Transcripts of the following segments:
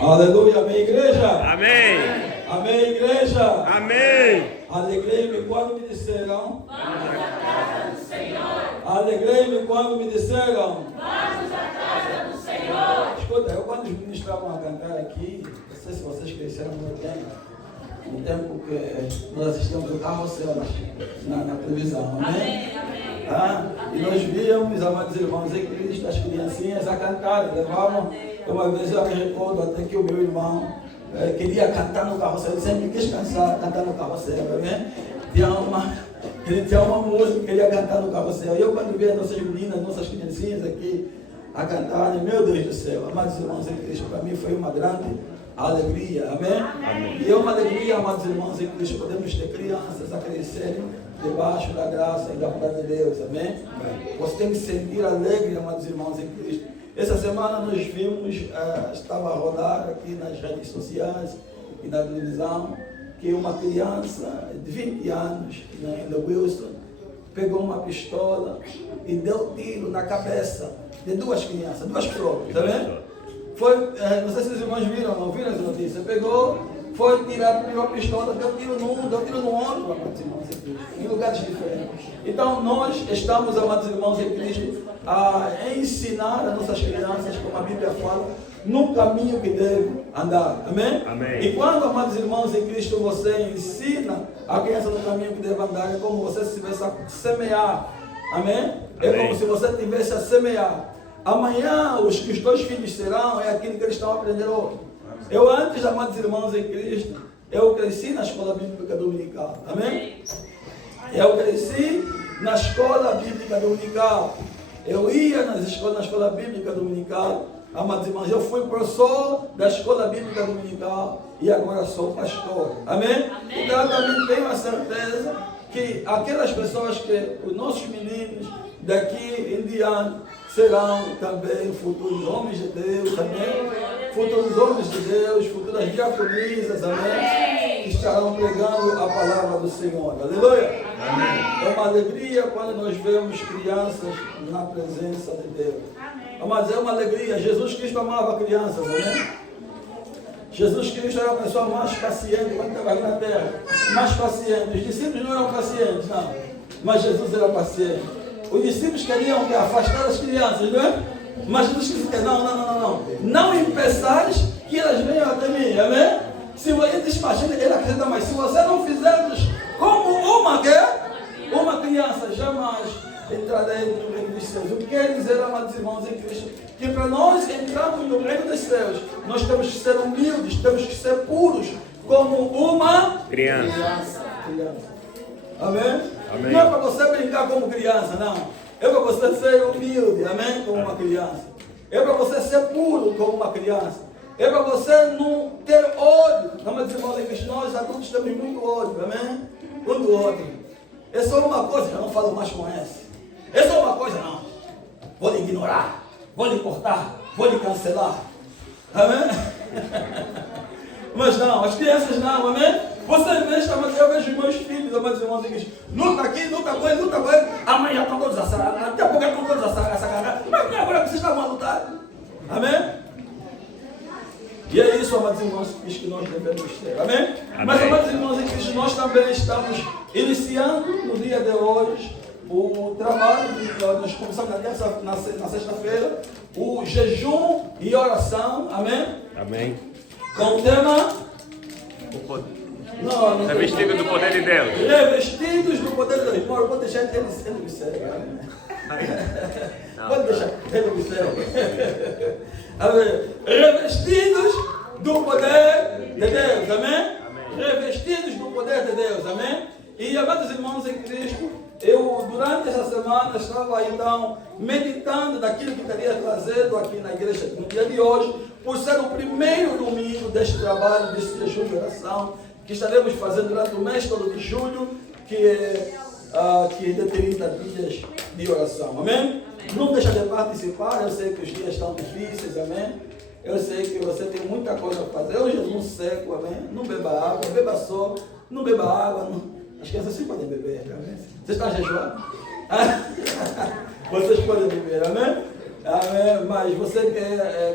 Aleluia, amém, igreja? Amém. Amém, igreja? Amém. Alegrei-me quando me disseram. Vamos à casa do Senhor. Alegrei-me quando me disseram. Vamos à casa do Senhor. Escuta, eu quando os meninos estavam a cantar aqui, não sei se vocês cresceram no tempo que nós assistíamos o Carrossel na televisão, amém? Amém. E nós víamos, amados irmãos em Cristo, as criancinhas a cantarem, levavam. Uma vez eu me recordo até que o meu irmão queria cantar no Carrossel, ele sempre quis cantar no Carrossel, amém? Ele tinha uma música que queria cantar no Carrossel. E eu, quando vi as nossas meninas, nossas criancinhas aqui a cantarem, meu Deus do céu, amados irmãos em Cristo, para mim foi uma grande alegria, amém? Amém. E é uma alegria, amados irmãos em Cristo, podemos ter crianças a crescerem debaixo da graça e da vontade de Deus, amém? Você tem que sentir alegre, amados irmãos em Cristo. Essa semana nós vimos, estava a rodar aqui nas redes sociais e na televisão, que uma criança de 20 anos, na Wilson, pegou uma pistola e deu tiro na cabeça de duas crianças, duas pessoas, tá vendo? Foi, não sei se os irmãos viram, não viram essa notícia, pegou, foi tirar, pegou a pistola, deu tiro no ombro, amados irmãos em Cristo, em lugares diferentes. Então nós estamos, amados irmãos em Cristo, a ensinar as nossas crianças, como a Bíblia fala, no caminho que deve andar, amém? Amém. E quando, amados irmãos em Cristo, você ensina a criança no caminho que deve andar, é como você se tivesse a semear, amém? É como se você tivesse a semear. Amanhã os que os teus filhos serão, é aquilo que eles estão aprendendo hoje. Eu antes, amados irmãos em Cristo, eu cresci na escola bíblica dominical, amém? Eu cresci na escola bíblica dominical. Eu ia na escola bíblica dominical, amados irmãos, eu fui professor da escola bíblica dominical e agora sou pastor, amém? Então eu também tenho a certeza que aquelas pessoas que os nossos meninos daqui em diante serão também futuros homens de Deus, amém? Futuros homens de Deus, futuras diaconisas, amém? Que estarão pregando a palavra do Senhor, aleluia? Amém. É uma alegria quando nós vemos crianças na presença de Deus. Mas é uma alegria. Jesus Cristo amava crianças, amém? Jesus Cristo era a pessoa mais paciente quando estava aqui na terra. Mais paciente. Os discípulos não eram pacientes, não. Mas Jesus era paciente. Os discípulos queriam afastar as crianças, não é? Mas Jesus disse, não. Não impeçais que elas venham até mim, amém? Se você despachar, ele acredita, mas se você não fizermos como uma criança, jamais entrarei no reino dos céus. O que quer dizer, amados irmãos em Cristo? Que para nós entrarmos no reino dos céus, nós temos que ser humildes, temos que ser puros, como uma criança. Amém? Amém. Não é para você brincar como criança, não. É para você ser humilde, amém? Como uma criança. É para você ser puro como uma criança. É para você não ter ódio. Amados irmãos em Cristo, nós adultos temos muito ódio, amém? Muito ódio. É só uma coisa, eu não falo mais com esse. É só uma coisa, não. Vou lhe ignorar, vou lhe cortar, vou lhe cancelar. Amém? Mas não, as crianças não, amém? Você veja, mas eu vejo meus filhos, amados irmãos em Cristo. Luta aqui, luta com ele. Amanhã já estão todos assarados, daqui a pouco já estão todos assarados. Mas agora vocês estavam a lutar. Amém? E é isso, amados irmãos, que nós devemos ter. Amém? Amém. Mas, amados irmãos em Cristo, nós também estamos iniciando no dia de hoje o trabalho, nós começamos na sexta-feira, o jejum e oração. Amém? Amém. Com o tema... Não, Revestido do poder de Deus. Revestidos do poder de Deus. Irmão, eu vou deixar ele me segue. Pode deixar ele me segue. Amém. Revestidos do poder de Deus. Amém? Revestidos do poder de Deus. Amém? E, amados irmãos em Cristo, eu durante essa semana estava então meditando daquilo que teria trazido aqui na igreja no dia de hoje, por ser o primeiro domingo deste trabalho, deste jejum de oração, que estaremos fazendo durante o mês todo de julho, que é de 30 dias de oração, amém? Não deixa de participar, eu sei que os dias estão difíceis, amém? Eu sei que você tem muita coisa a fazer, hoje é um seco, amém? Não beba água, beba só, não beba água, não. As crianças sim podem beber, amém? Vocês estão jejuando? Vocês podem beber, amém? Amém? Mas você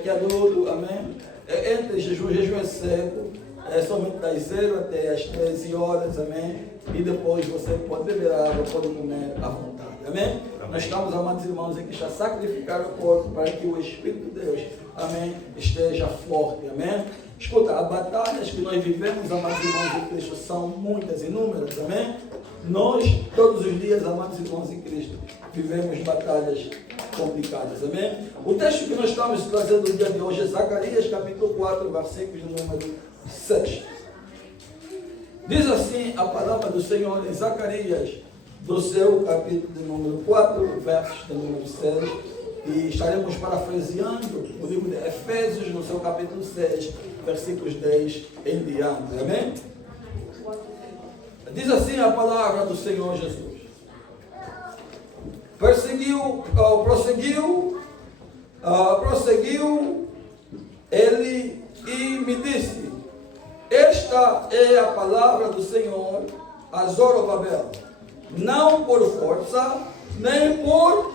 que é adulto, amém? entre jejum é seco, é somente das 0 até as 13 horas, amém? E depois você pode beber água, pode comer à vontade, amém? Nós estamos, amados irmãos, aqui já sacrificar o corpo para que o Espírito de Deus, amém, esteja forte, amém? Escuta, as batalhas que nós vivemos, amados irmãos em Cristo, são muitas, inúmeras, amém? Nós, todos os dias, amados irmãos em Cristo, vivemos batalhas complicadas, amém? O texto que nós estamos trazendo no dia de hoje é Zacarias, capítulo 4, versículo número 6. Diz assim a palavra do Senhor em Zacarias, do seu capítulo de número 4, versos de número 6, e estaremos parafraseando o livro de Efésios, no seu capítulo 6, versículos 10 em diante, amém? Diz assim a palavra do Senhor Jesus. Prosseguiu ele e me disse: esta é a palavra do Senhor a Zorobabel, não por força, nem por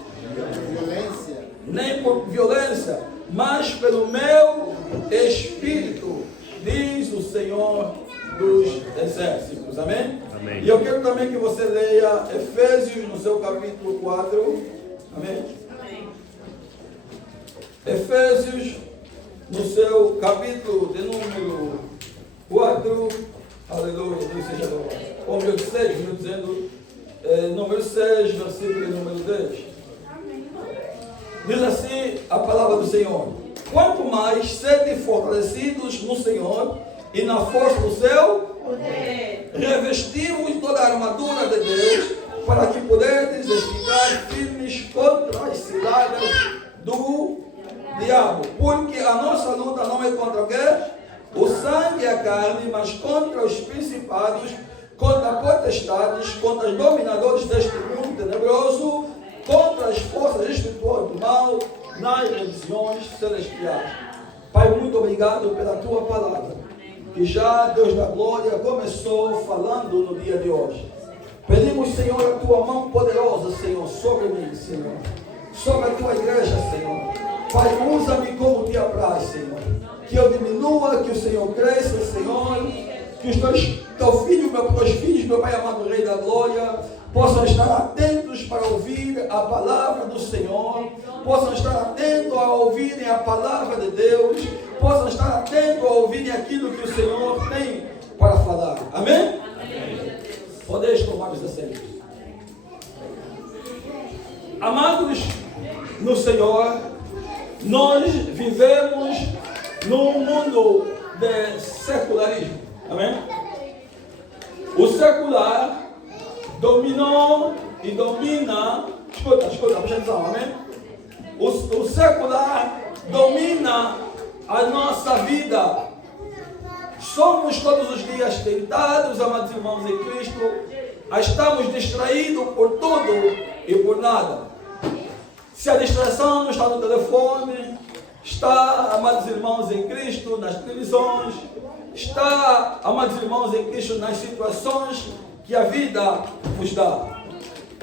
violência, mas pelo meu Espírito, diz o Senhor dos Exércitos. Amém? Amém. E eu quero também que você leia Efésios no seu capítulo 4. Amém? Amém. Efésios no seu capítulo de número 4. Aleluia, Deus seja louvado. Ou número 6, melhor dizendo, número 6, versículo número 10. Diz assim a palavra do Senhor: quanto mais sede fortalecidos no Senhor e na força do seu Poder. revestimos toda a armadura de Deus, para que puderdes ficar firmes contra as ciladas do diabo. Porque a nossa luta não é contra o quê? O sangue e a carne, mas contra os principados, contra potestades, contra os dominadores deste mundo tenebroso, contra as forças espirituais do mal nas regiões celestiais. Pai, muito obrigado pela tua palavra, que já, Deus da glória, começou falando no dia de hoje. Pedimos, Senhor, a tua mão poderosa, Senhor, sobre mim, Senhor, sobre a tua igreja, Senhor. Pai, usa-me como te apraz, Senhor. Que eu diminua, que o Senhor cresça, Senhor. Que os teus filhos, meu Pai amado, Rei da Glória, possam estar atentos para ouvir a palavra do Senhor, possam estar atentos a ouvirem a palavra de Deus, possam estar atentos a ouvirem aquilo que o Senhor tem para falar. Amém? Amém. Podeis tomar os assentos. Amados no Senhor, nós vivemos num mundo de secularismo. Amém? O secular dominou e domina. Escuta, presta atenção, amém? O secular domina a nossa vida. Somos todos os dias tentados, amados irmãos em Cristo, a estarmos distraídos por tudo e por nada. Se a distração não está no telefone, está, amados irmãos em Cristo, nas televisões, está, amados irmãos em Cristo, nas situações que a vida vos dá.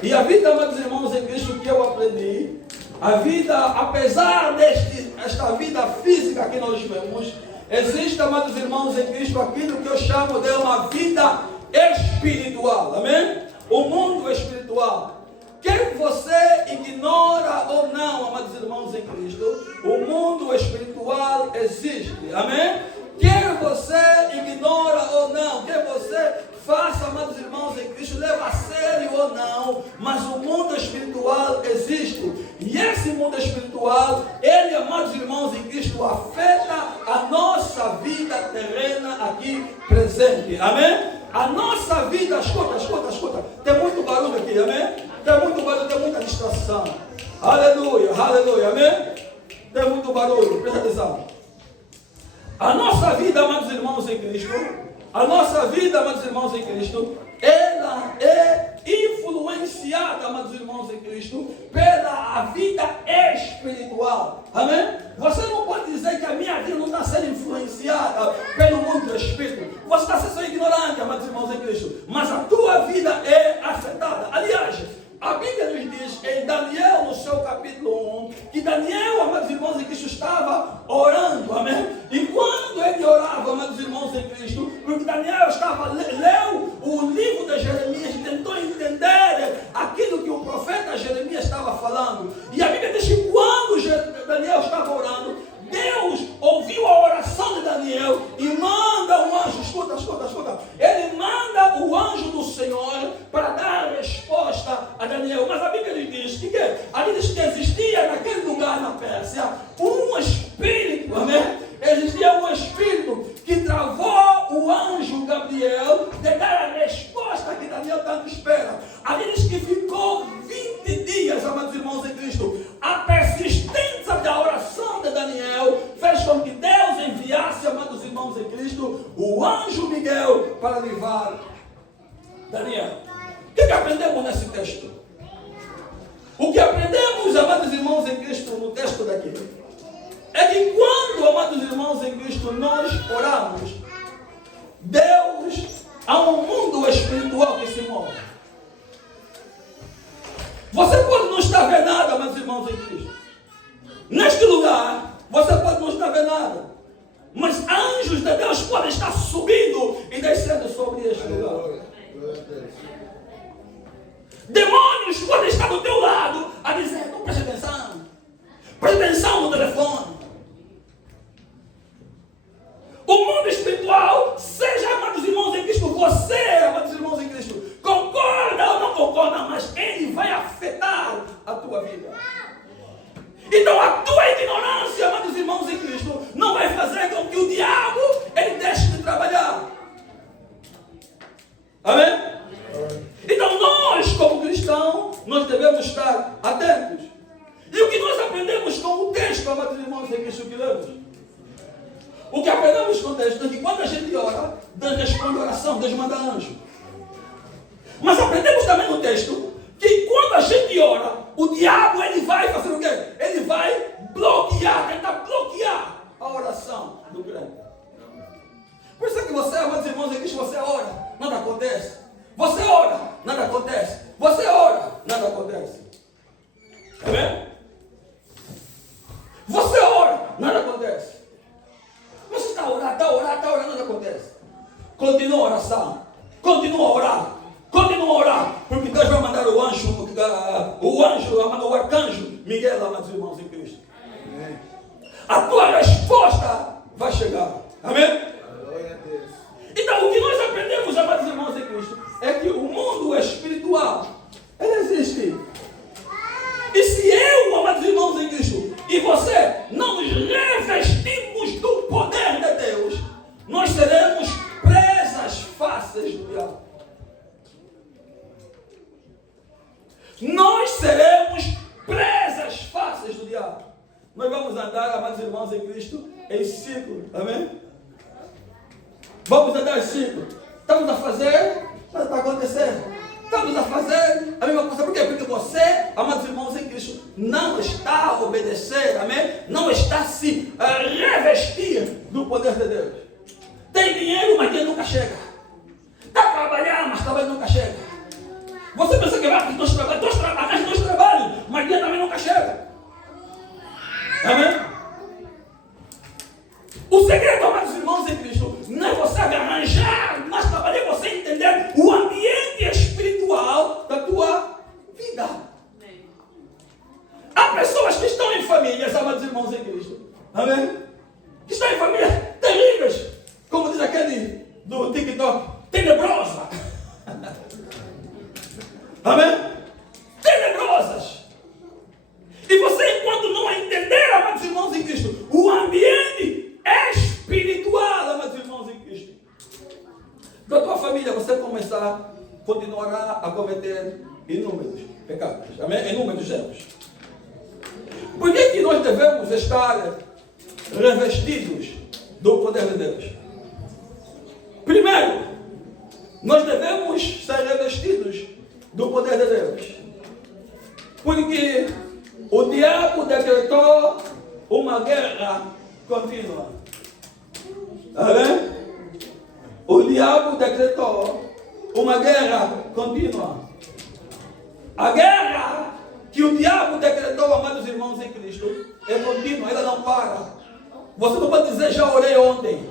E a vida, amados irmãos em Cristo, que eu aprendi, a vida, apesar desta vida física que nós vemos, existe, amados irmãos em Cristo, aquilo que eu chamo de uma vida espiritual. Amém? O mundo espiritual. Quer você ignora ou não, amados irmãos em Cristo, o mundo espiritual existe. Amém? Quer você ignora ou não, quer você faça, amados irmãos em Cristo, leva a sério ou não, mas o mundo espiritual existe. E esse mundo espiritual, ele, amados irmãos em Cristo, afeta a nossa vida terrena aqui presente. Amém? A nossa vida, escuta. Tem muito barulho aqui, amém? Tem muito barulho, tem muita distração. Aleluia, amém? Tem muito barulho, presta atenção. A nossa vida, amados irmãos em Cristo, ela é influenciada, amados irmãos em Cristo, pela vida espiritual. Amém? Você não pode dizer que a minha vida não está sendo influenciada pelo mundo do Espírito. Você está sendo ignorante, amados irmãos em Cristo. Mas a tua vida é afetada. Aliás, A Bíblia nos diz em Daniel, no seu capítulo 1, que Daniel, amados irmãos em Cristo, estava orando, amém? E quando ele orava, amados irmãos em Cristo, porque Daniel leu o livro de Jeremias e tentou entender aquilo que o profeta Jeremias estava falando. E a Bíblia diz que quando Daniel estava orando, Deus ouviu a oração de Daniel e manda um anjo, escuta. Ele manda o anjo do Senhor para dar a resposta a Daniel. Mas a Bíblia diz que ali diz que existia naquele lugar na Pérsia um espírito, amém? Existia um espírito que travou o anjo Gabriel de dar a resposta que Daniel tanto espera. Ali diz que ficou 20 dias, amados irmãos em Cristo. A persistência da oração de Daniel fez com que Deus enviasse, amados irmãos em Cristo, o anjo Miguel para livrar Daniel. O que aprendemos nesse texto? O que aprendemos, amados irmãos em Cristo, no texto daqui, é que quando, amados irmãos em Cristo, nós oramos, Deus, há um mundo espiritual que se move. Você pode não estar vendo nada, amados irmãos em Cristo. Neste lugar, você pode não estar vendo nada. Mas anjos de Deus podem estar subindo e descendo sobre este lugar. Demônios podem estar do teu lado a dizer, não preste atenção. Preste atenção no telefone. O mundo espiritual, seja, amados irmãos em Cristo, você, amados irmãos em Cristo, concorda ou não concorda, mas ele vai afetar a tua vida. Então a tua ignorância, amados irmãos em Cristo, não vai fazer com que o diabo ele deixe de trabalhar. Amém? Então nós, como cristãos, nós devemos estar atentos. E o que nós aprendemos com o texto, amados irmãos em Cristo, que lemos? O que aprendemos com o texto é que quando a gente ora, Deus responde a oração, Deus manda anjo. Mas aprendemos também no texto que quando a gente ora, o diabo ele vai fazer o quê? Ele vai bloquear, tentar bloquear a oração do crente. Por isso é que você, amados irmãos em Cristo, você ora, nada acontece. Você ora, nada acontece. Você ora, nada acontece. Amém? Você ora, nada acontece. Você está orando, nada acontece. Continua a oração. Continua a orar. Porque Deus vai mandar o arcanjo Miguel, amados irmãos em Cristo. Amém. A tua resposta vai chegar. Amém? Glória a Deus. Então, o que nós aprendemos, amados irmãos em Cristo, é que o mundo espiritual, ele existe. E se eu, amados irmãos em Cristo, e você não nos revestimos do poder de Deus, nós seremos presas fáceis do diabo. Nós seremos presas fáceis do diabo. Nós vamos andar, amados irmãos em Cristo, em ciclo. Amém? Vamos andar em ciclo. Estamos a fazer, mas está acontecendo. Estamos a fazer a mesma coisa. Por quê? Porque você, amados irmãos em Cristo, não está a obedecer, amém? Não está a se revestir do poder de Deus. Tem dinheiro, mas dinheiro nunca chega. Está a trabalhar, mas trabalho nunca chega. Você pensa que vai para os dois trabalhos, mas dinheiro também nunca chega. Amém? O segredo, amados irmãos em Cristo, não é você arranjar, mas trabalhar, é você entender o ambiente espiritual da tua vida. Há pessoas que estão em famílias, amados irmãos em Cristo, amém? Que estão em famílias terríveis, como diz aquele do TikTok, tenebrosa. Amém? Tenebrosas. E você, enquanto não entender, amados irmãos em Cristo, o ambiente espiritual, amados irmãos em Cristo, da tua família, você continuará a cometer inúmeros pecados. Amém? Inúmeros erros. Por que nós devemos estar revestidos do poder de Deus? Primeiro, nós devemos ser revestidos do poder de Deus. Porque o diabo decretou uma guerra contínua. Amém? O diabo decretou uma guerra contínua. A guerra que o diabo decretou, amados irmãos em Cristo, é contínua, ela não para. Você não pode dizer, já orei ontem,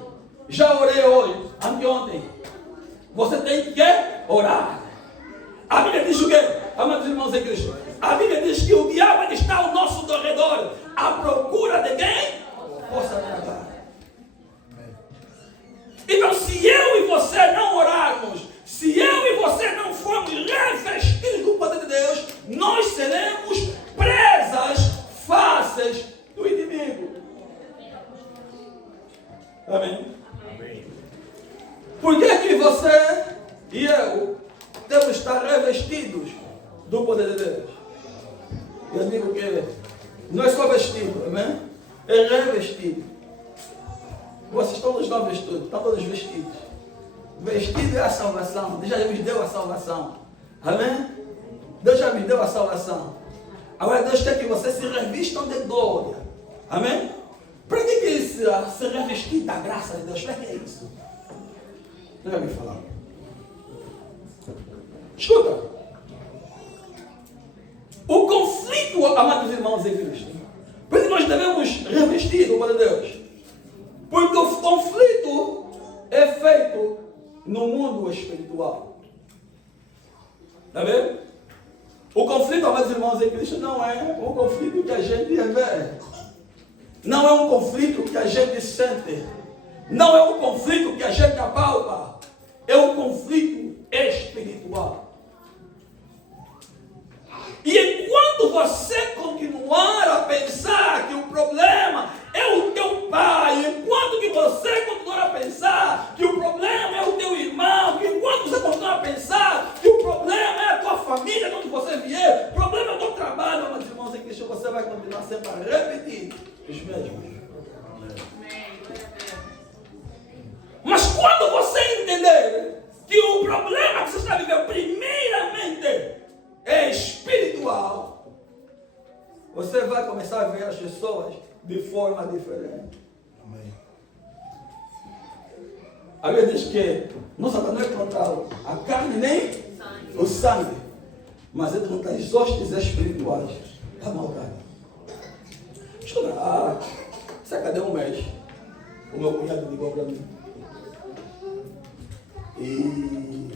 já orei hoje, anteontem. Você tem que orar. A Bíblia diz o quê, amados irmãos em Cristo? A Bíblia diz que o diabo está ao nosso redor, à procura de quem possa tragar. Então, se eu e você não orarmos, se eu e você não formos revestidos do poder de Deus, nós seremos presas fáceis do inimigo. Amém? Amém. Por que você e eu temos que estar revestidos do poder de Deus? Eu digo que não é só vestido, amém? É revestido. Vocês todos estão vestidos, estão todos vestidos. Vestido é a salvação. Deus já nos deu a salvação. Amém? Deus já nos deu a salvação. Agora Deus quer que vocês se revistam de glória. Amém? Para que é isso? Se revestir da graça de Deus? Para que é isso? Você já me falou. Escuta. O conflito, amados irmãos em Cristo. Por isso nós devemos revestir o poder de Deus. Porque o conflito é feito no mundo espiritual. Está vendo? O conflito, amados irmãos em Cristo, não é um conflito que a gente vê. Não é um conflito que a gente sente. Não é um conflito que a gente apalpa. É um conflito espiritual. E enquanto você continuar a pensar que o problema é o teu pai, enquanto que você continuar a pensar que o problema é o teu irmão, que enquanto você continuar a pensar que o problema é a tua família, de onde você vier, o problema é o teu trabalho, meus irmãos em Cristo, você vai continuar sempre a repetir os mesmos. Mas quando você entender que o problema que você está vivendo primeiramente é espiritual, você vai começar a ver as pessoas de forma diferente. Amém. A Bíblia diz que nossa não é contra a carne nem o sangue, mas é contra as hostes espirituais da maldade. Escuta, cadê um mês? O meu cunhado ligou para mim. E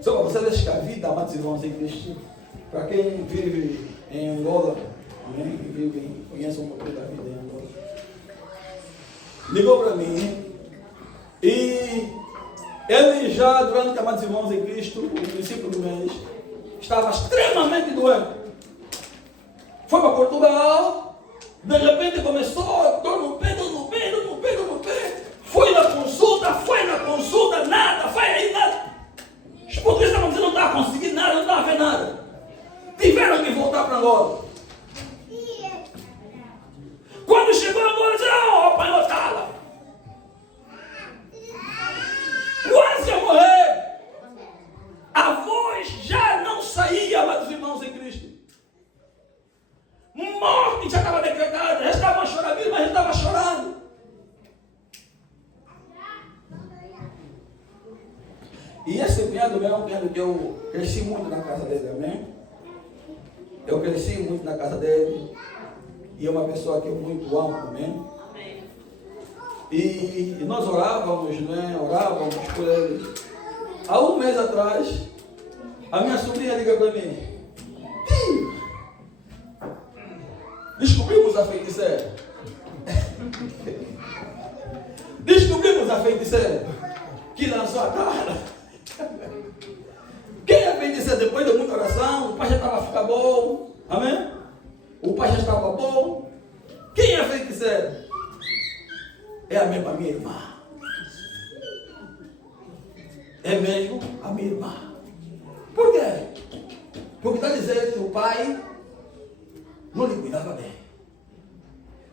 só para você ver que a vida, amados irmãos em Cristo, para quem vive em Angola, amém? Conhece um pouco da vida em Angola, ligou para mim e ele já, durante, amados irmãos em Cristo, no princípio do mês, estava extremamente doente. Foi para Portugal, de repente começou, dor no pé. Foi na consulta, nada, foi aí nada. Os portugueses estavam dizendo, não estava conseguindo nada, não estava vendo nada. Tiveram que voltar para Angola. Quando chegou a Angola, disseram, apanhou tala. Quase a morrer. A voz já não saía, amados irmãos em Cristo. Morte já estava decretada, já estava chorando, mas já estava chorando. E esse cunhado meu é um cunhado que eu cresci muito na casa dele, amém? Eu cresci muito na casa dele. E é uma pessoa que eu muito amo, amém? E nós orávamos, né? Orávamos por ele. Há um mês atrás, a minha sobrinha liga para mim. Descobrimos a feiticeira. Descobrimos a feiticeira que lançou a cara. Quem é a feiticeira? Depois de muita oração, o pai já estava a ficar bom. Amém? O pai já estava bom. Quem é a feiticeira? É a mesma minha irmã. É mesmo a minha irmã. Por quê? Porque está dizendo que o pai não lhe cuidava bem.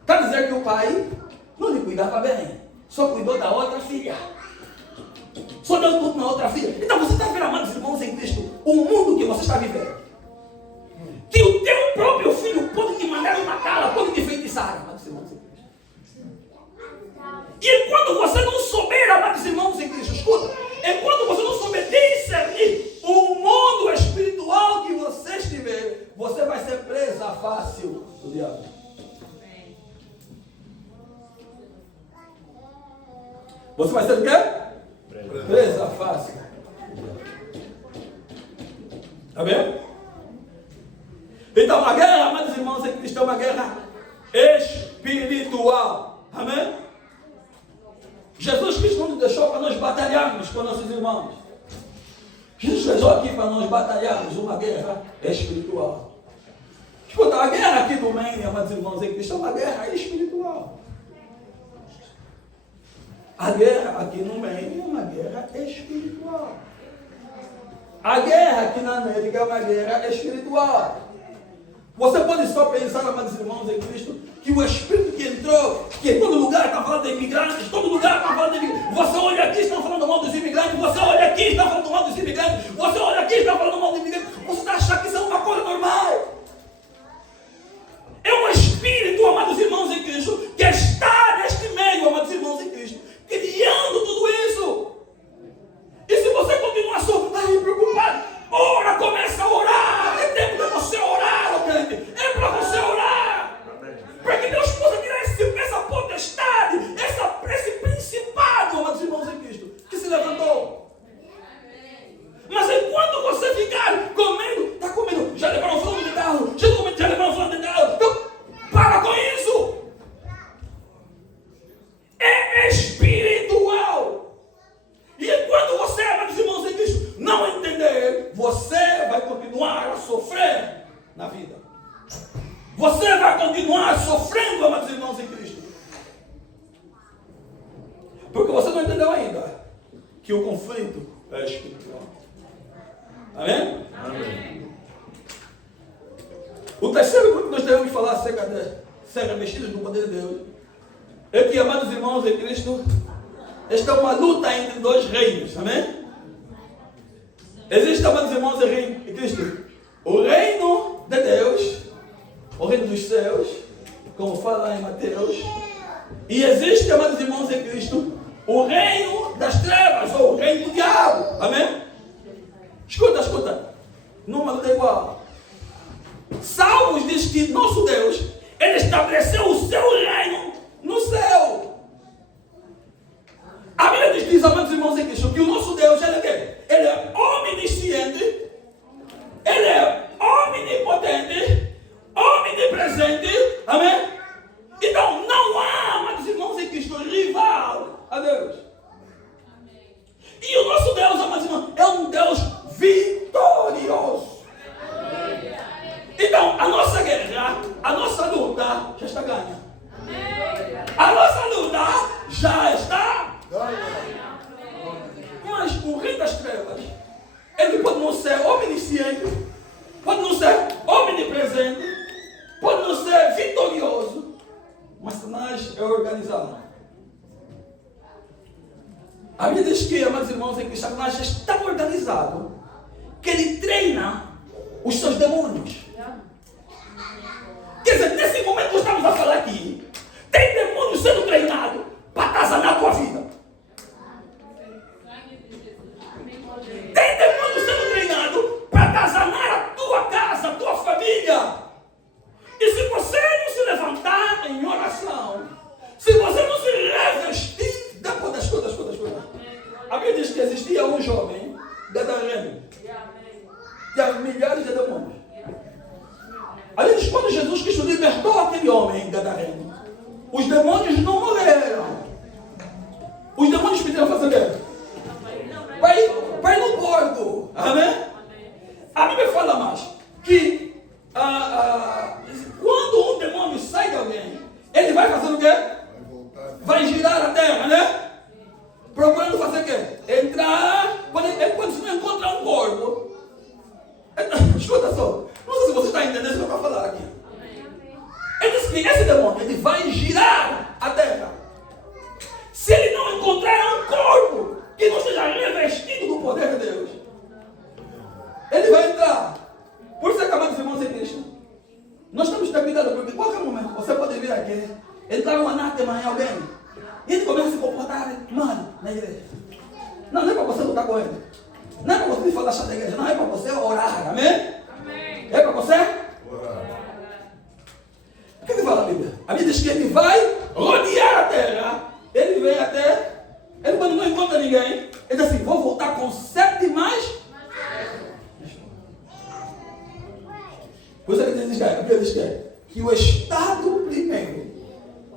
Está dizendo que o pai não lhe cuidava bem. Só cuidou da outra filha. Só deu tudo na outra filha. Então você está vendo, amados irmãos em Cristo, o mundo que você está vivendo. Que o teu próprio filho pode te mandar uma cala, pode te feitiçar, amados irmãos em Cristo. E enquanto você não souber, amados irmãos em Cristo, escuta, enquanto você não souber discernir o mundo espiritual que você Você vai ser o quê? Presa fácil. Está vendo? Então a guerra, amados irmãos, em Cristo é uma guerra espiritual. Amém? Jesus Cristo não nos deixou para nós batalharmos com nossos irmãos. Jesus deixou aqui para nós batalharmos uma guerra espiritual. Escuta, a guerra aqui do meio, amados irmãos, em Cristo é uma guerra espiritual. A guerra aqui no meio é uma guerra espiritual. A guerra aqui na América é uma guerra espiritual. Você pode só pensar, amados irmãos em Cristo, que o Espírito que entrou, que em todo lugar está falando de imigrantes, todo lugar está falando de imigrantes. Você olha aqui, estão falando mal dos imigrantes. Você olha aqui, está falando mal dos imigrantes. Você olha aqui, está falando mal dos imigrantes. Você está achando que isso é uma coisa normal. É um Espírito, amados irmãos em Cristo, que está neste meio, amados irmãos em Cristo, criando tudo isso. E se você continuar só preocupado, ora, começa a orar. É tempo de você orar, ó crente. É para você orar. Para que Deus possa tirar essa potestade, esse principado, amados irmãos em Cristo, que se levantou. Mas enquanto você ficar comendo, está comendo, já levaram fome de carro, já levaram fome de carro. Então, para com isso. É espiritual. E enquanto você, amados irmãos em Cristo, não entender, você vai continuar a sofrer na vida. Você vai continuar sofrendo, amados irmãos em Cristo. Porque você não entendeu ainda que o conflito é espiritual. Amém? Amém. O terceiro grupo que nós devemos falar acerca de ser revestidos do poder de Deus é que, amados irmãos em Cristo, esta é uma luta entre dois reinos. Amém? Existe, amados irmãos em Cristo, o reino de Deus, o reino dos céus, como fala em Mateus, e existe, amados irmãos em Cristo, o reino das trevas, ou o reino do diabo. Amém? Escuta, numa luta igual. Salmos diz que nosso Deus, Ele estabeleceu o seu reino no céu. A Bíblia diz, amados irmãos em Cristo, que o nosso Deus, Ele é quê? Ele é omnisciente, Ele é omnipotente, omnipresente. Amém? Então não há, amados irmãos em Cristo, rival a Deus. E o nosso Deus, amados irmãos, é um Deus vitorioso. Então, a nossa guerra, a nossa luta já está ganha. A nossa luta já está ganha. Mas o rei das trevas, ele pode não ser omnisciente, pode não ser omnipresente, pode não ser vitorioso, mas Satanás é organizado. A Bíblia diz que, amados irmãos, em que Satanás é tão organizado que ele treina os seus demônios. Quer dizer, nesse momento que estamos a falar aqui, tem demônio sendo treinado para atazanar a tua vida. Tem demônio sendo treinado para atazanar a tua casa, a tua família. E se você não se levantar em oração, se você não se revestir, depois das coisas. A Bíblia diz que existia um jovem gadareno. Tinha milhares de demônios. A Bíblia diz que quando Jesus Cristo libertou aquele homem gadareno, os demônios não morreram. Os demônios pediram fazer o quê? Vai no porco. Amém? A Bíblia fala mais que quando um demônio sai de alguém, ele vai fazer o quê? Vai girar a terra, né? Procurando fazer o quê? Entrar, quando você não encontra um corpo. Escuta só, não sei se você está entendendo o que eu estou falando aqui. Ele diz que esse demônio, ele vai girar a terra. Se ele não encontrar um corpo que não esteja revestido do poder de Deus, ele vai entrar. Por isso, amados irmãos em Cristo, nós temos que ter cuidado, porque em qualquer momento você pode vir aqui, entrar um anátema em alguém, e ele começa a se comportar mal na igreja. Não é para você lutar com ele. Não é para você falar chá da igreja. Não, é para você orar. Amém? Amém. É para você orar. O que fala a Bíblia? A Bíblia diz que ele vai rodear a terra. Ele com 7 mais. Por isso que diz que o estado primeiro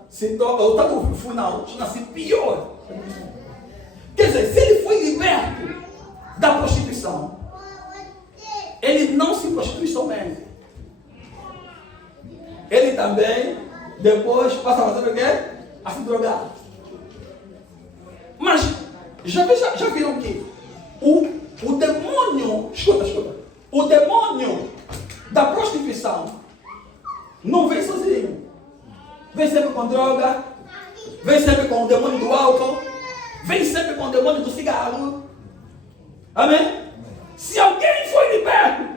se torna, o estado final torna-se pior. Quer dizer, se ele foi liberto da prostituição, ele não se prostitui somente. Ele também, depois, passa a fazer o quê? A se drogar. Mas, já viram que o demônio, escuta, o demônio da prostituição não vem sozinho. Vem sempre com droga, vem sempre com o demônio do álcool, vem sempre com o demônio do cigarro. Amém? Se alguém foi liberto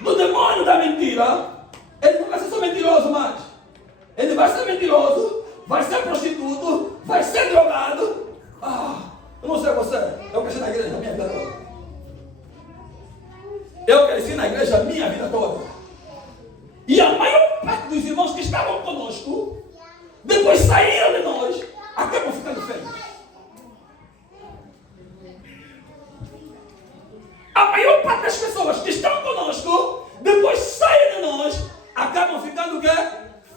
do demônio da mentira, ele não vai ser só mentiroso mais. Ele vai ser mentiroso, vai ser prostituto, vai ser drogado. Eu não sei você, eu cresci na igreja a minha vida toda. Eu cresci na igreja a minha vida toda. E a maior parte dos irmãos que estavam conosco, depois saíram de nós, acabam ficando feios. A maior parte das pessoas que estão conosco, depois saem de nós, acabam ficando o quê?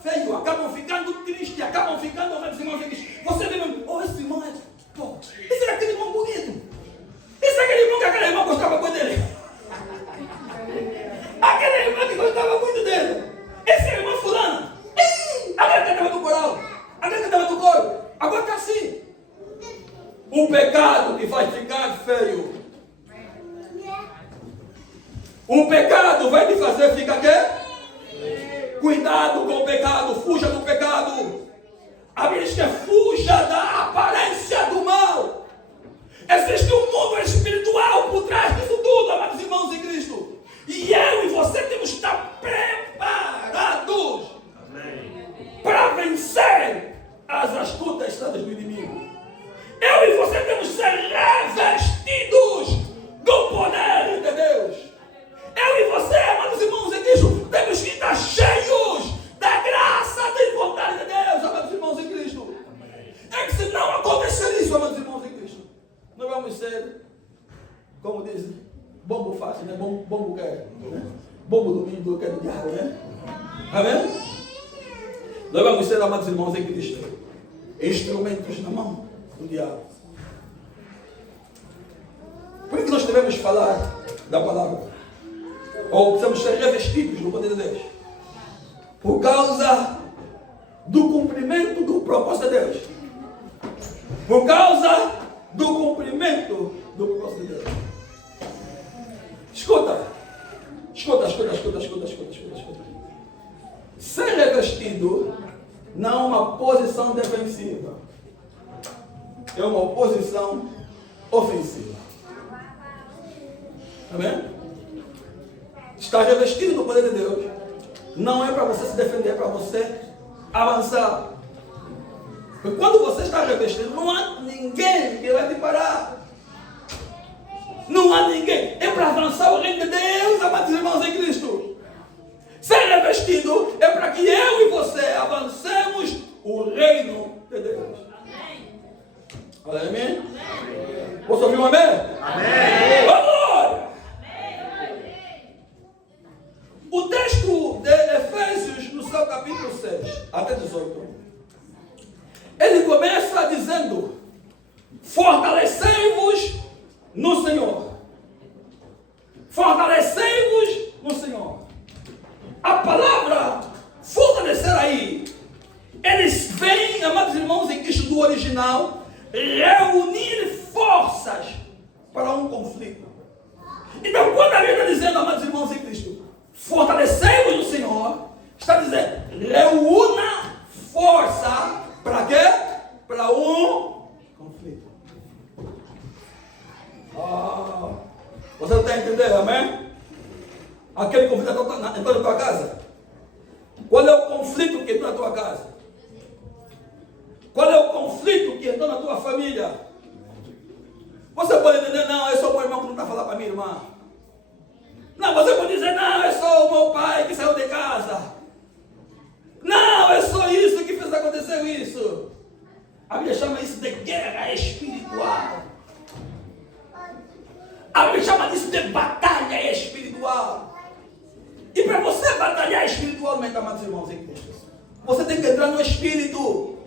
Feio, acabam ficando triste, acabam ficando, os irmãos aqui. Você vê, esse irmão é, pô, esse era aquele irmão bonito. Esse é aquele irmão que aquele irmão gostava muito dele. Aquele irmão que gostava muito dele. Esse é o irmão fulano. Agora que estava no coral, agora que estava no coro, agora está assim. O pecado que faz ficar feio. O pecado vai te fazer ficar quê? Cuidado com o pecado, fuja do pecado. A Bíblia diz que fuja da aparência do mal. Existe um mundo espiritual por trás disso tudo, amados irmãos em Cristo. E eu e você temos que estar preparados para vencer as astutas estradas do inimigo. Eu e você temos que ser revestidos do poder de Deus. Eu e você, amados irmãos em Cristo, temos que estar cheios da graça e vontade de Deus, amados irmãos em Cristo. É que se não acontecer isso, amados irmãos em Cristo, nós vamos ser, como diz, bombo fácil, né? Bombo que é, né? Bombo do milho que é do diabo, né? Amém? Nós vamos ser, amados irmãos em Cristo, instrumentos na mão do diabo. Por que nós devemos falar da palavra? Ou precisamos ser revestidos do poder de Deus? Por causa do cumprimento do propósito de Deus. Por causa do cumprimento do propósito de Deus. Escuta. Ser revestido não é uma posição defensiva. É uma posição ofensiva. Amém? Estar revestido do poder de Deus não é para você se defender, é para você avançar. Porque quando você está revestido, não há ninguém que vai te parar. Não há ninguém. É para avançar o reino de Deus, amados irmãos em Cristo. Ser revestido é para que eu e você avancemos o reino de Deus. Amém? Amém? Posso ouvir um amém? Amém! Glória! O texto de Efésios, no seu capítulo 6 até 18, ele começa dizendo: fortalecei-vos no Senhor. Fortalecei-vos no Senhor. A palavra fortalecer aí, eles vêm, amados irmãos em Cristo, do original, reunir forças para um conflito. Então, quando a Bíblia está dizendo, amados irmãos em Cristo, fortalecei-vos no Senhor, está dizendo, reúna força para quê? Para um conflito. Você não está entendendo, amém? Aquele conflito entrou na tua casa. Qual é o conflito que entrou na tua casa? Qual é o conflito que entrou na tua família? Você pode entender, não, é só o meu irmão que não está falando para minha irmã. Não, você pode dizer, não, é só o meu pai que saiu de casa. Não, é só isso que fez acontecer isso. A Bíblia chama isso de guerra espiritual. chama isso de batalha espiritual. E para você batalhar espiritualmente, amados irmãos em Cristo, você tem que entrar no Espírito.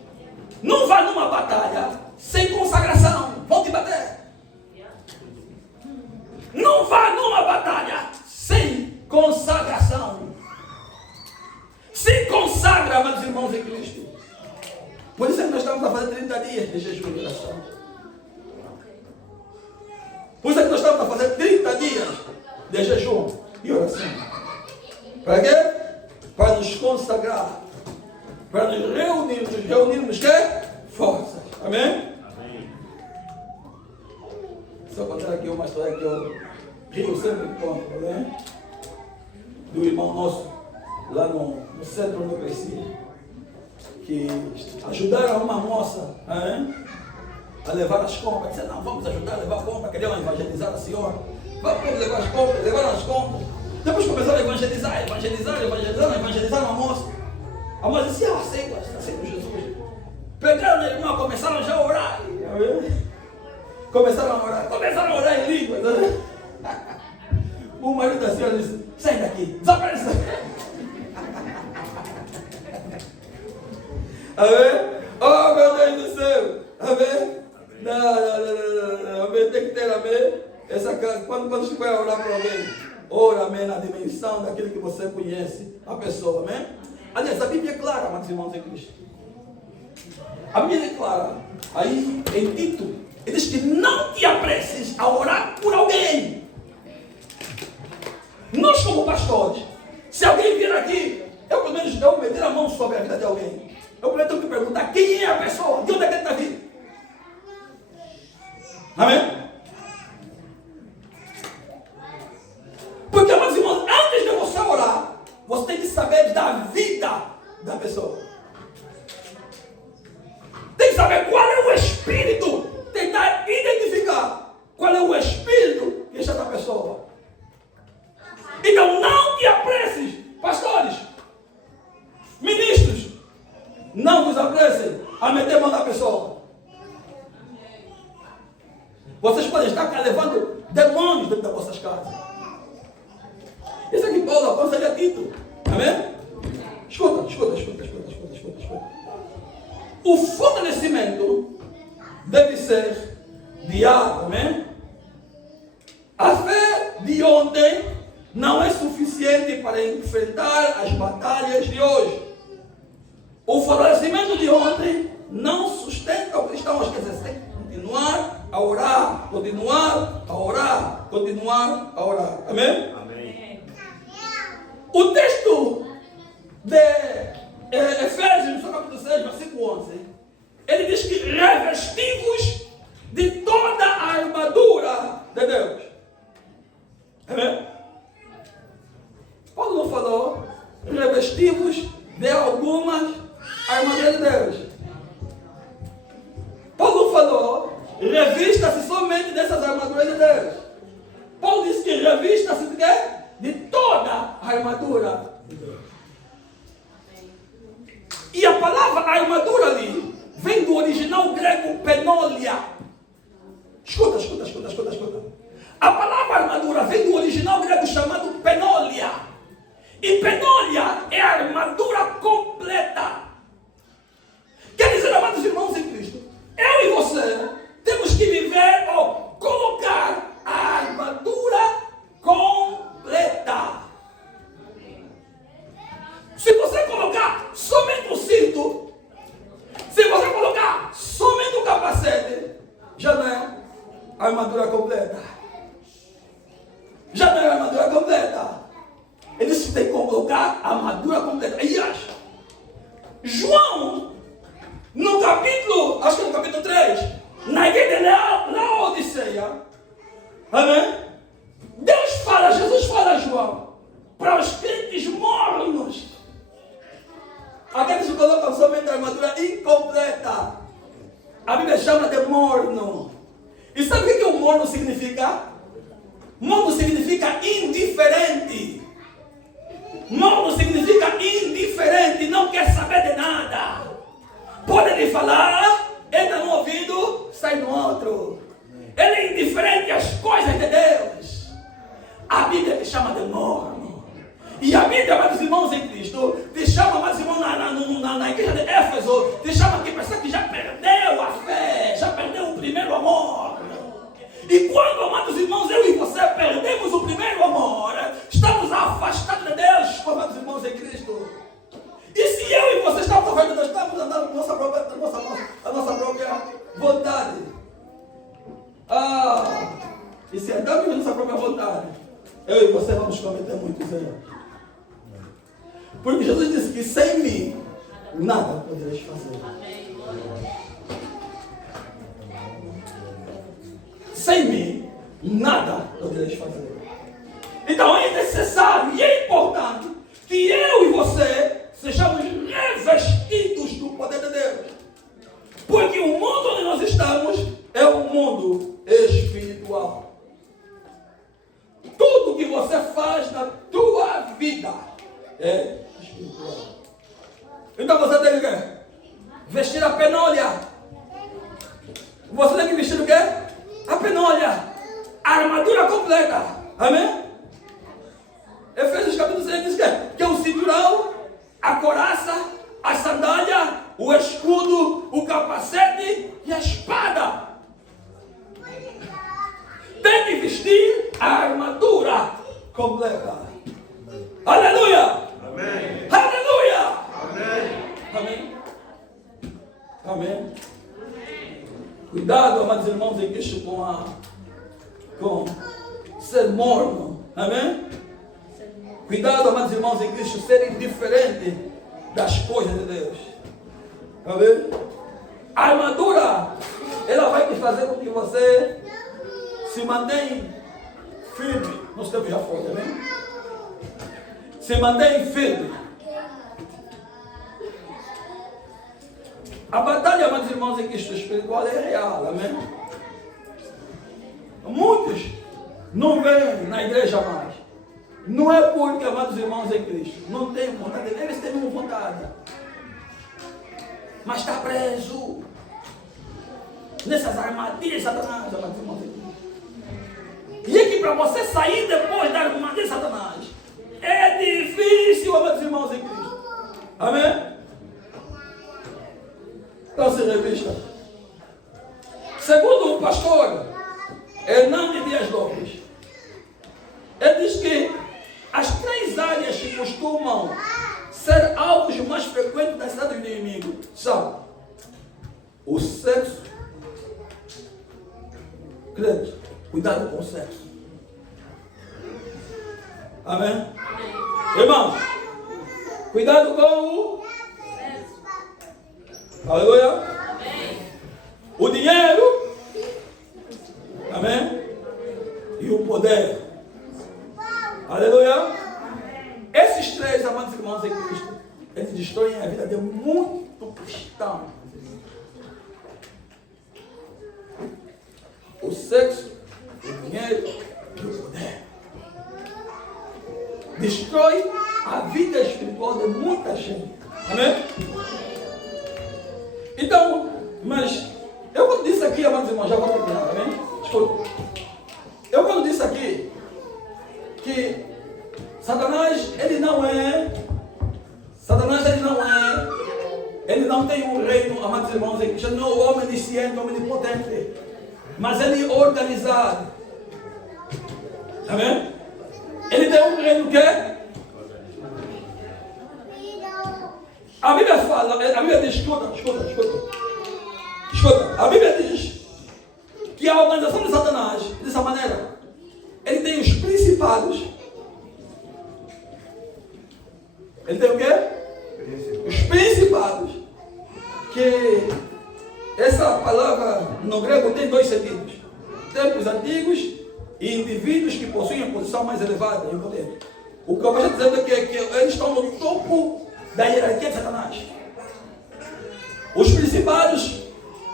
Não vá numa batalha sem consagração. Vão te bater. Não vá numa batalha sem consagração. Se consagra, amados irmãos em Cristo. Por isso é que nós estamos a fazer 30 dias de jejum e oração. Por isso é que nós estamos a fazer 30 dias de jejum e oração. Para quê? Para nos consagrar. Para nos reunirmos que? Forças. Amém? Amém. Só contar aqui uma história que eu rio sempre conto, né? Do irmão nosso, lá no centro onde eu cresci, que ajudaram uma moça a levar as compras. Disseram, não, vamos ajudar a levar a compra, queriam evangelizar a senhora. Vamos levar as compras, levaram as compras. Depois começaram a evangelizar a moça. A moça disse, aceito Jesus. Pegaram a irmã, começaram já a orar. Começaram a orar em línguas. O marido da senhora disse, sai daqui, desaparece. Amém? Oh, meu Deus do céu. Amém? Não. Amém? Tem que ter, amém? Essa casa, quando você vai orar para alguém, ora, amém, na dimensão daquilo que você conhece a pessoa, amém? Aliás, a Bíblia é clara, amados irmãos em Cristo. A Bíblia é clara. Aí, em Tito, ele diz que não te apresses a orar por alguém. Nós, como pastores, se alguém vir aqui, eu pelo menos devo meter a mão sobre a vida de alguém. Eu primeiro tenho que perguntar quem é a pessoa, de onde é que ele está vindo. Amém? Porque, meus irmãos, antes de você orar, você tem que saber da vida da pessoa. Tem que saber qual é o espírito. Tentar identificar qual é o espírito que está na pessoa. Então não te apresses, pastores, ministros, não vos apressem a meter mão na pessoa. Vocês podem estar levando demônios dentro das vossas casas. Isso aqui Paulo aconselha a Tito. Amém? Escuta. O fortalecimento deve ser diário. Amém? A fé de ontem não é suficiente para enfrentar as batalhas de hoje. O fortalecimento de ontem não sustenta o cristão. Quer dizer, tem que continuar a orar, continuar a orar. Amém? Amém. O texto de Efésios, no capítulo 6, versículo 11, ele diz que revestivos de toda a armadura de Deus. Amém? Paulo não falou revestivos de algumas armaduras de Deus. Paulo falou revista-se somente dessas armaduras de Deus. Paulo disse que revista-se de quê? De toda a armadura de Deus. E a palavra armadura ali vem do original grego penolia. Escuta. A palavra armadura vem do original grego chamado penolia. E penolia é a armadura completa. Quer dizer, amados irmãos em Cristo, eu e você temos que viver ou colocar a armadura completa. Se você colocar somente o cinto, se você colocar somente o capacete, já não é a armadura completa. Já não é a armadura completa. Ele disse que tem que colocar a armadura completa. E acha? João, no capítulo, acho que no capítulo 3, na igreja de Laodiceia, amém? Jesus fala a João, para os crentes mornos, aqueles que colocam somente a armadura incompleta, a Bíblia chama de morno. E sabe o que o morno significa? Morno significa indiferente. Morno significa indiferente, não quer saber de nada. Pode lhe falar, entra no ouvido, sai no outro. Ele é indiferente às coisas de Deus. A Bíblia te chama de morno. E a Bíblia, amados irmãos em Cristo, te chama, amados irmãos, na igreja de Éfeso, te chama que pessoa que já perdeu a fé, já perdeu o primeiro amor. E quando, amados irmãos, eu e você perdemos o primeiro amor, estamos afastados de Deus, amados irmãos em Cristo. E se eu e você estamos afastados de Deus, estamos andando com a nossa própria vontade. E se andamos com a nossa própria vontade, eu e você vamos cometer muitos erros. Porque Jesus disse que sem mim, nada podereis fazer. Sem mim, nada podereis fazer. Então é necessário e é importante que eu e você sejamos revestidos do poder de Deus. Porque o mundo onde nós estamos é um mundo espiritual. Tudo que você faz na tua vida é espiritual. Então você tem que vestir a penolha. Você tem que vestir o quê? A penolha. A armadura completa. Amém? Efésios capítulo 6 diz que é o cinturão, a couraça, a sandália, o escudo, o capacete e a espada. Tem que vestir a armadura completa. Aleluia! Amém. Aleluia! Amém. Amém? Amém? Cuidado, amados irmãos em Cristo, com ser morno. Amém? Cuidado, amados irmãos em Cristo, serem diferentes das coisas de Deus. Amém? A armadura, ela vai te fazer com que você se mantenha firme. Nós temos já forte, amém? Se mantenha firme. A batalha, amados irmãos em Cristo espiritual, é real, amém? Muitos não vêm na igreja mais. Não é porque, amados irmãos em Cristo, não têm vontade, eles têm vontade, mas está preso nessas armadilhas de Satanás, amados irmãos em Cristo. E é que para você sair depois da armadilha de Satanás, é difícil, amados irmãos em Cristo. Amém? Então se revista. Segundo o pastor Hernandes Dias Lopes, ele diz que as 3 áreas que costumam ser alvos mais frequentes da cidade do inimigo são o sexo. Crente, cuidado com o sexo. Amém? Irmãos, cuidado com o sexo. Aleluia. Amém. O dinheiro. Amém? E o poder. Aleluia. Esses 3, amados irmãos em Cristo, eles destroem a vida de muito cristão. O sexo, o dinheiro e o poder. Destrói a vida espiritual de muita gente. Amém? Então, mas eu quando disse aqui, amados irmãos, já vou terminar, amém? Escuta. Eu quando disse aqui que Satanás, ele não tem um reino, amados irmãos, em Cristo, não é omnisciente, omnipotente, mas ele é organizado. Amém? Ele tem um reino que a Bíblia fala, a Bíblia diz, escuta, a Bíblia diz que a organização de Satanás, dessa maneira, ele tem os principados. Ele tem o quê? Os principados. Que essa palavra no grego tem 2 sentidos. Tempos antigos e indivíduos que possuem a posição mais elevada em poder. O que eu estou dizendo é que eles estão no topo da hierarquia de Satanás. Os principados,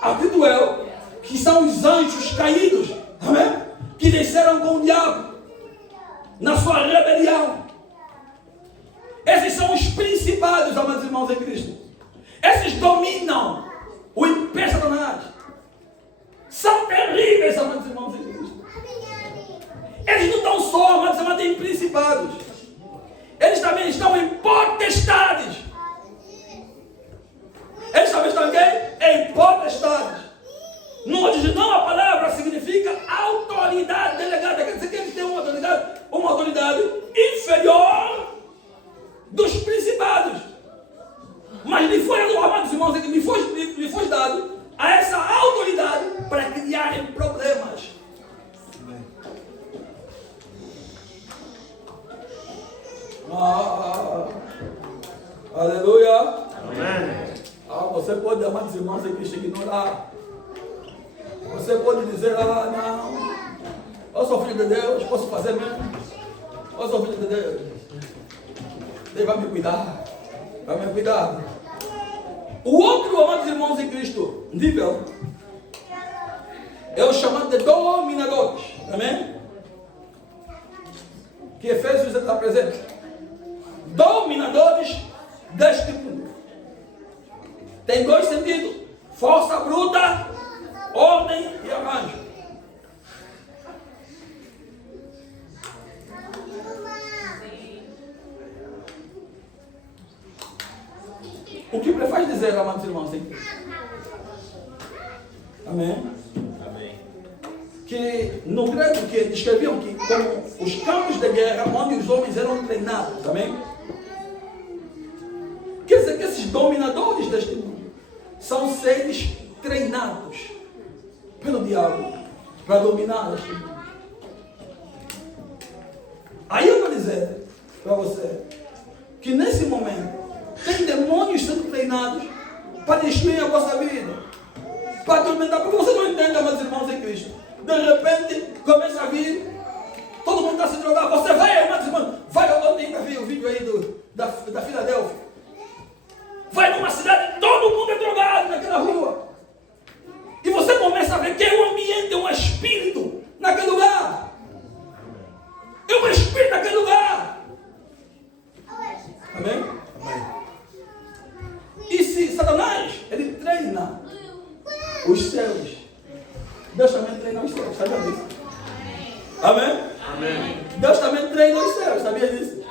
acredito eu, que são os anjos caídos, amém? Que desceram com o diabo na sua rebelião. Esses são os principados, amados irmãos em Cristo. Esses dominam o império de Satanás. São terríveis, amados irmãos em Cristo. Eles não estão só, amados Você pode, amados irmãos em Cristo, ignorar. Você pode dizer, não, eu sou filho de Deus, posso fazer mesmo. Eu sou filho de Deus. Deus vai me cuidar. Vai me cuidar. O outro, amados irmãos em Cristo, nível, é o chamado de dominadores. Amém? Que Efésios está presente. Dominadores deste mundo. Tem dois sentidos: força bruta, ordem e arranjo. O que prefaz dizer, amados irmãos, hein? Amém? Amém. Que no grego que descreviam que como os campos de guerra onde os homens eram treinados. Amém? Quer dizer que esses dominadores deste mundo são seres treinados pelo diabo para dominar este mundo. Aí eu vou dizer para você que nesse momento tem demônios sendo treinados para destruir a vossa vida, para atormentar, porque você não entende, amados irmãos em Cristo. De repente começa a vir, todo mundo está se drogando. Você vai, amados irmãos, vai, ontem ainda vi o vídeo aí da Filadélfia. Vai numa cidade, todo mundo é drogado naquela rua. E você começa a ver que é um ambiente, é um espírito naquele lugar. É um espírito naquele lugar. Amém? Amém. E se Satanás, ele treina os céus, Deus também treina os céus, sabia disso? Amém? Amém. Deus também treina os céus, sabia disso?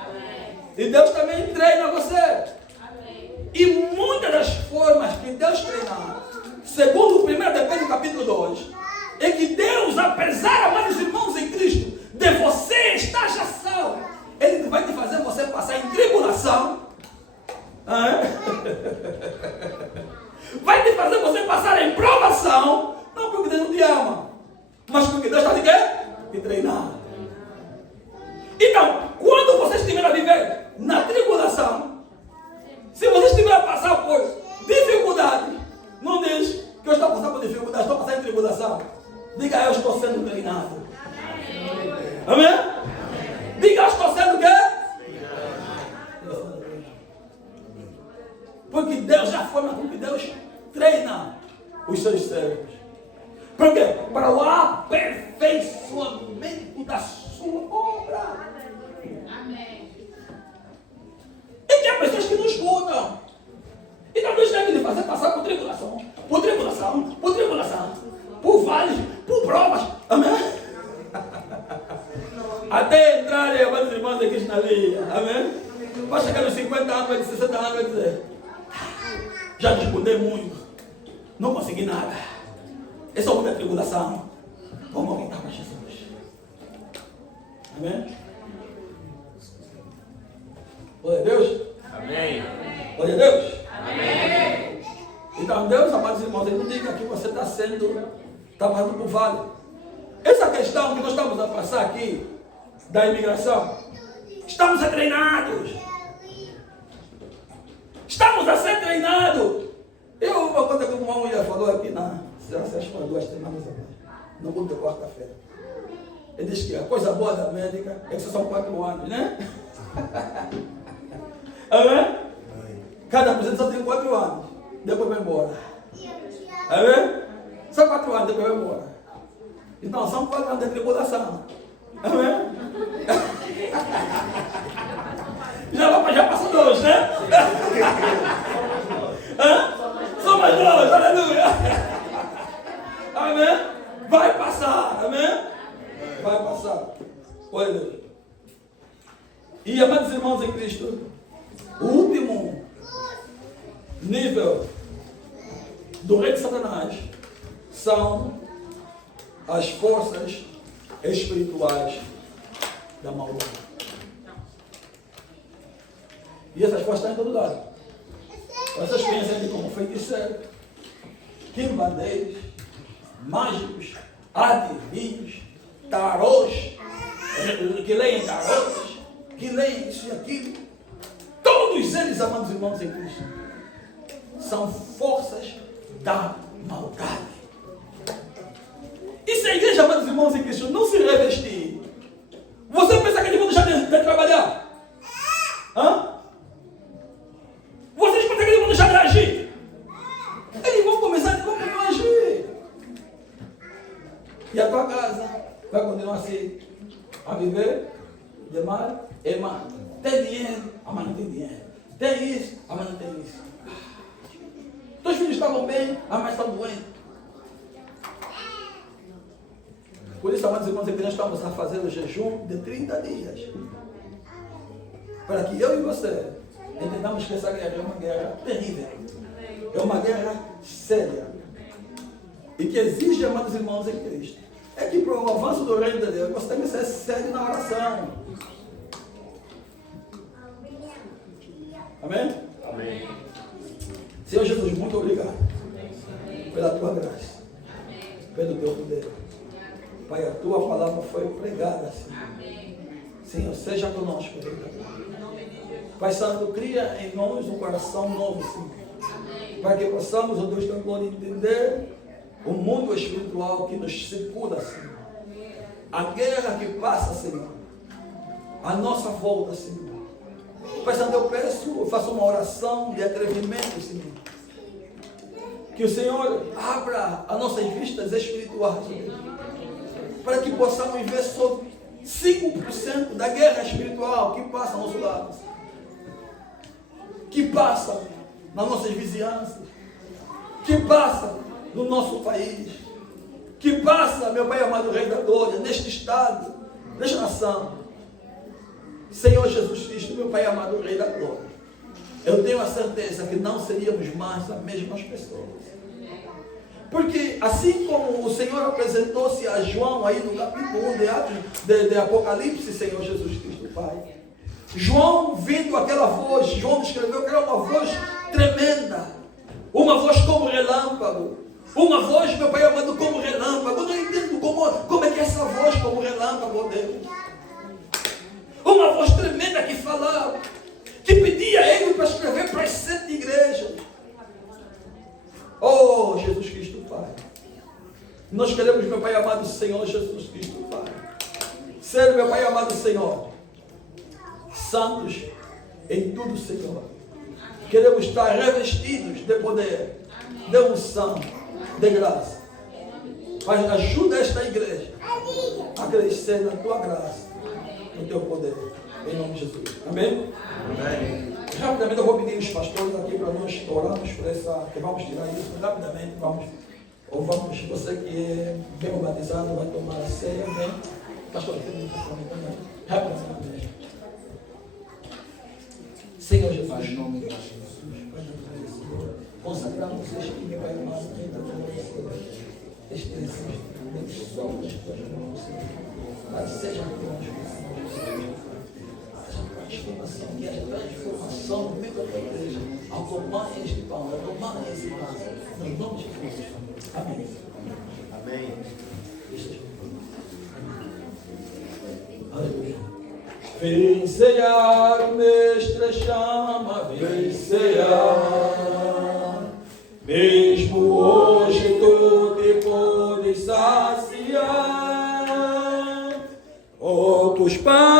E Deus também treina você. E muitas das formas que Deus treina, segundo o 1 de Pedro capítulo 2, é que Deus, apesar, amados irmãos em Cristo, de você estar já salvo, Ele vai te fazer você passar em tribulação. Vai te fazer você passar em provação, não porque Deus não te ama, mas porque Deus está de quê? Te treinar. Então, quando você estiver a viver na tribulação, se você estiver a passar por dificuldade, não diz que eu estou passando por dificuldade, estou passando em tribulação. Diga, eu estou sendo treinado. Amém? Diga, eu estou sendo o quê? Porque Deus, já a forma com que Deus treina os seus servos. Por quê? Para o aperfeiçoamento da sua obra. Amém. E tem pessoas que não escutam. E talvez tenha que lhe fazer passar por tribulação, por tribulação, por tribulação, por vales, por provas. Amém? Até entrar, amados irmãos aqui na linha. Amém? Vai chegar nos 50 anos, 60 anos, vai dizer: já disputei muito, não consegui nada. É só muita tribulação. Vamos voltar para Jesus. Amém? Glória a Deus. Amém. Glória a Deus. Amém. Então Deus, amados irmãos, Ele não diga que você está passando por vale. Essa questão que nós estamos a passar aqui, da imigração, estamos a ser treinados. Estamos a ser treinados. Eu, uma coisa que uma mulher falou aqui acho que 2 semanas atrás, no culto de quarta-feira. Ele disse que a coisa boa da médica é que só são 4 anos, né? Amém? Cada presidente só tem 4 anos, depois vai embora. Amém? Só 4 anos, depois vai embora. Então são 4 anos de tribulação. Amém? Já passou 2, né? Só mais 2, aleluia. Amém? Vai passar, amém? Vai passar. Olha Deus. E amados irmãos em Cristo, o último nível do rei de Satanás são as forças espirituais da maldade. E essas forças estão em todo lado. Vocês conhecem aqui como feiticeiro, quimbandeiros, mágicos, adivinhos, tarôs, que leem tarôs, que leem isso e aquilo. Todos eles, amados irmãos em Cristo, são forças da maldade. E se a igreja, amados irmãos em Cristo, não se revestir, você pensa que eles vão deixar de trabalhar? Hã? Vocês pensam que eles vão deixar de agir? Eles vão começar a agir. E a tua casa vai continuar assim, a viver de mal em mal. Tem dinheiro, amanhã não tem dinheiro. Tem isso, amanhã não tem isso. Teus filhos estavam bem, amanhã estão doentes. Por isso, amados irmãos, nós estamos a fazer o jejum de 30 dias. Para que eu e você entendamos que essa guerra é uma guerra terrível. É uma guerra séria. E que exige, amados irmãos em Cristo, é que para o avanço do reino de Deus, você tem que ser sério na oração. Amém? Amém. Senhor Jesus, muito obrigado pela tua graça, pelo teu poder. Pai, a tua palavra foi pregada, Senhor. Senhor, seja conosco, Rei da Glória. Pai Santo, cria em nós um coração novo, Senhor. Para que possamos, ó Deus da glória, entender o mundo espiritual que nos circula, Senhor. A guerra que passa, Senhor. A nossa volta, Senhor. Pai Santo, eu peço, eu faço uma oração de atrevimento, Senhor. Que o Senhor abra as nossas vistas espirituais, Senhor. Para que possamos ver só 5% da guerra espiritual que passa ao nosso lado. Que passa nas nossas vizinhanças. Que passa no nosso país. Que passa, meu Pai amado Rei da Glória, neste estado, nesta nação. Senhor Jesus Cristo, meu Pai amado Rei da Glória. Eu tenho a certeza que não seríamos mais as mesmas pessoas. Porque assim como o Senhor apresentou-se a João aí no capítulo 1 de Apocalipse, Senhor Jesus Cristo, Pai. João, vindo aquela voz, João descreveu que era uma voz tremenda. Uma voz como relâmpago. Uma voz, meu Pai amado, como relâmpago. Eu não entendo como é que é essa voz como relâmpago, Deus. Uma voz tremenda que falava, que pedia a ele para escrever para as 7 igrejas. Oh, Jesus Cristo, Pai. Nós queremos, meu Pai amado Senhor Jesus Cristo, Pai. Ser, meu Pai amado Senhor, santos em tudo, Senhor. Queremos estar revestidos de poder, de unção, de graça. Pai, ajuda esta igreja a crescer na tua graça, no teu poder. Em nome de Jesus. Amém? Amém. Rapidamente eu vou pedir os pastores aqui para nós orarmos por essa, que vamos tirar isso rapidamente, vamos, você que é bem batizado vai tomar a ceia, amém? Pastor, tem um microfone também. Rapidamente. Senhor Jesus, em nome de Jesus, consagramos este meu Pai amado, este desejo, solta as tuas mãos, Pai, seja conosco, transformação, que haja transformação no meio da tua igreja, ao tomar este pão, ao tomar esse vaso, no nome de Jesus. Amém. Amém. Aleluia. Vem cear, mestre chama, vem cear. Mesmo hoje tu te podes saciar. Poucos pães